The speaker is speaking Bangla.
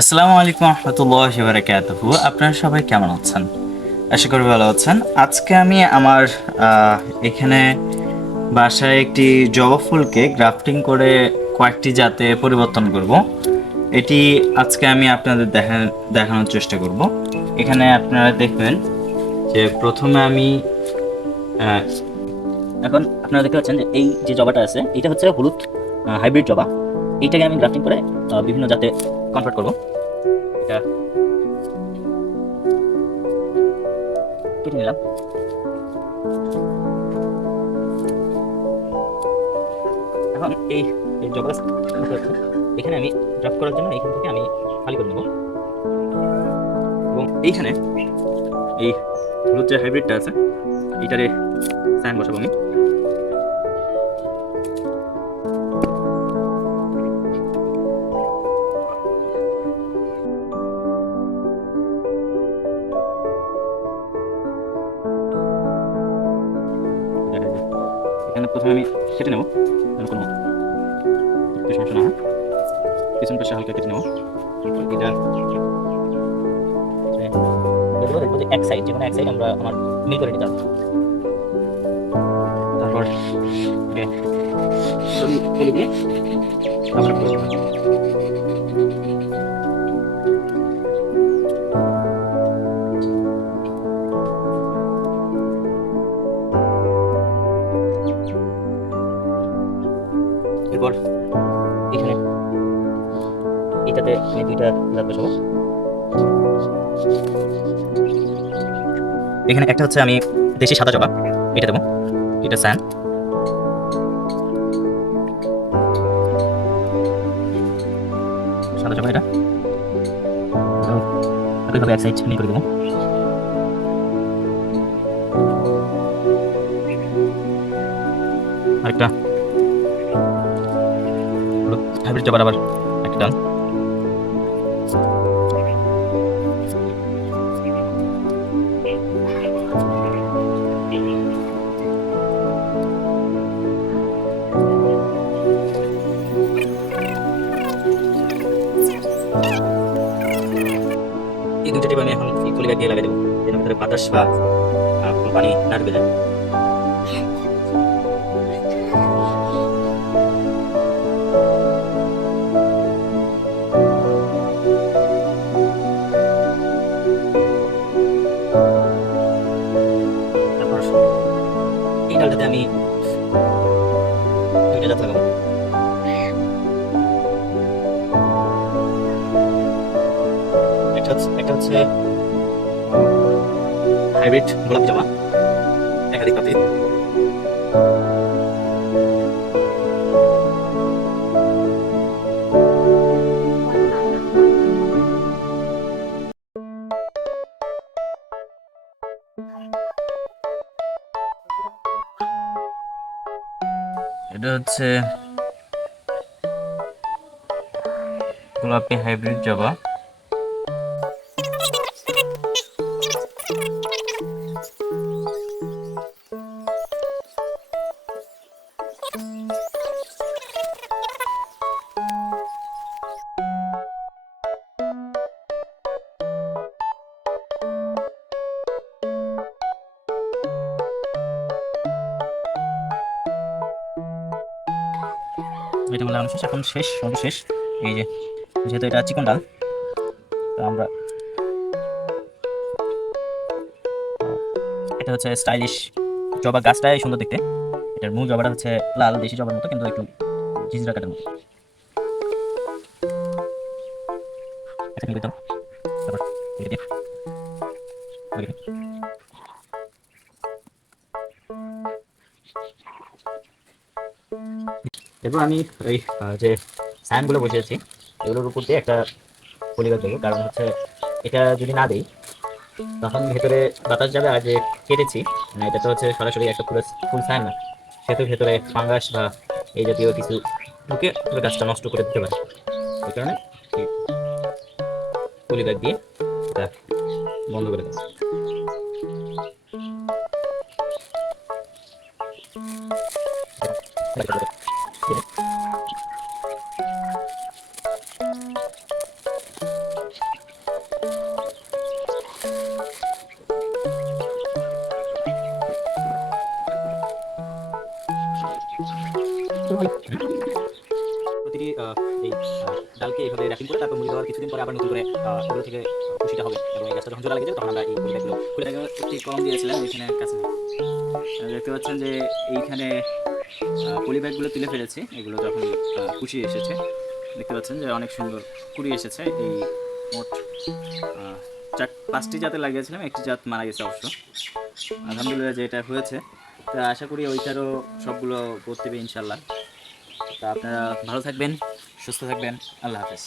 আসসালামু আলাইকুম রহমতুল্লাহি ওয়া বারাকাতুহু। আপনারা সবাই কেমন আছেন? আশা করি ভালো আছেন। আজকে আমি আমার এখানে বাসায় একটি জবা ফুলকে গ্রাফটিং করে কয়েকটি জাতে পরিবর্তন করব। এটি আজকে আমি আপনাদের দেখানোর চেষ্টা করব। এখানে আপনারা দেখবেন যে প্রথমে আমি আহ, এখন আপনারা দেখতে পাচ্ছেন যে এই যে জবাটা আছে এটা হচ্ছে হলুদ হাইব্রিড জবা। এইটাকে আমি গ্রাফটিং করে বিভিন্ন জাতে কনভার্ট করব। এটা কেটে নিলাম। এখন এই জবা গাছ এখানে আমি ড্রাফট করার জন্য এখান থেকে আমি খালি করে নেব এবং এইখানে এই হলুদ যে হাইব্রিডটা আছে এইটারে সাইন বসাবো আমি। দেখা যায় এখানে প্রথমে আমি কেটে নেব যেন কোনো একটু সমস্যা না হয়। পিছন পাশে হালকা কেটে নেব। এটা দেখবো যে এক সাইড, যে কোনো এক সাইড আমরা আমার মিল করে নিতে হবে। তারপর তুলে দিয়ে আবার এরপর এখানে এটাতে আমি দুইটা দাঁত বসাবো। এখানে একটা হচ্ছে আমি দেশি সাদা জবা, এটা দেবো। এটা স্যান, সাদা জবা এটা একইভাবে এক সাইড মিল করে দেবো। আরেকটা হাইব্রিড জবার আবার একটা টান। এই দুইটা টিপ আমি এখন এই পলি ব্যাগ দিয়ে লাগিয়ে দেবো যেন ভিতরে বাতাস বা কোনো পানি না ঢুকে যায়। তারপর এই ডালটাতে আমি দুইটা জাত লাগাবো। একটা হচ্ছে হাইব্রিড গোলাপি জবা, একাধিক পাতি। এটা হচ্ছে গোলাপি হাইব্রিড জবা। এটা লাগানো শেষ, এখন শেষ সর্বশেষ এই যে, যেহেতু এটা চিকন ডাল তো আমরা এটা হচ্ছে স্টাইলিশ জবা। গাছটাই সুন্দর দেখতে। এটার মূল জবাটা হচ্ছে লাল দেশি জবার মতো কিন্তু একটু ঝিঝরা কাটার মতো। আচ্ছা নিয়ে দাও। তারপর এটা দিয়ে লাগিয়ে দিই। এরপর আমি এই যে সায়ানগুলো বসিয়েছি এগুলোর উপর দিয়ে একটা পলিবাগ দেবো, কারণ হচ্ছে এটা যদি না দিই তখন ভেতরে বাতাস যাবে। আর যে কেটেছি মানে এটা তো হচ্ছে সরাসরি একটা পুরো ফুল সায়ান না, সেহেতু ভেতরে ফাঙ্গাস বা এই জাতীয় কিছু ঢুকে পুরো গাছটা নষ্ট করে দিতে পারে। ওই কারণে এই পলিব্যাগ দিয়ে এটা বন্ধ করে দেবো। প্রতিটি এই ডালকে এইভাবে র্যাপিং করে তারপর মুড়ি দেওয়ার কিছুদিন পরে আবার নতুন করে এগুলো থেকে কুশিটা হবে এবং এই গাছটা যখন জোড়া লেগে যাবে তখন আমরা এই পরিব্যাগগুলো খুলে এটাকে একটি কলম দিয়েছিলাম এখানে কাছে নেই। দেখতে পাচ্ছেন যে এইখানে পলি ব্যাগগুলো তুলে ফেলেছি, এগুলো যখন কুচি এসেছে দেখতে পাচ্ছেন যে অনেক সুন্দর কুড়ি এসেছে। এই মোট 5টি জাতে লাগিয়েছিলাম, একটি জাত মারা গেছে অবশ্য। আলহামদুলিল্লাহ যে এটা হয়েছে, তা আশা করি ওইটারও সবগুলো করতে হবে ইনশাল্লাহ। তা আপনারা ভালো থাকবেন, সুস্থ থাকবেন, আল্লাহ হাফেজ।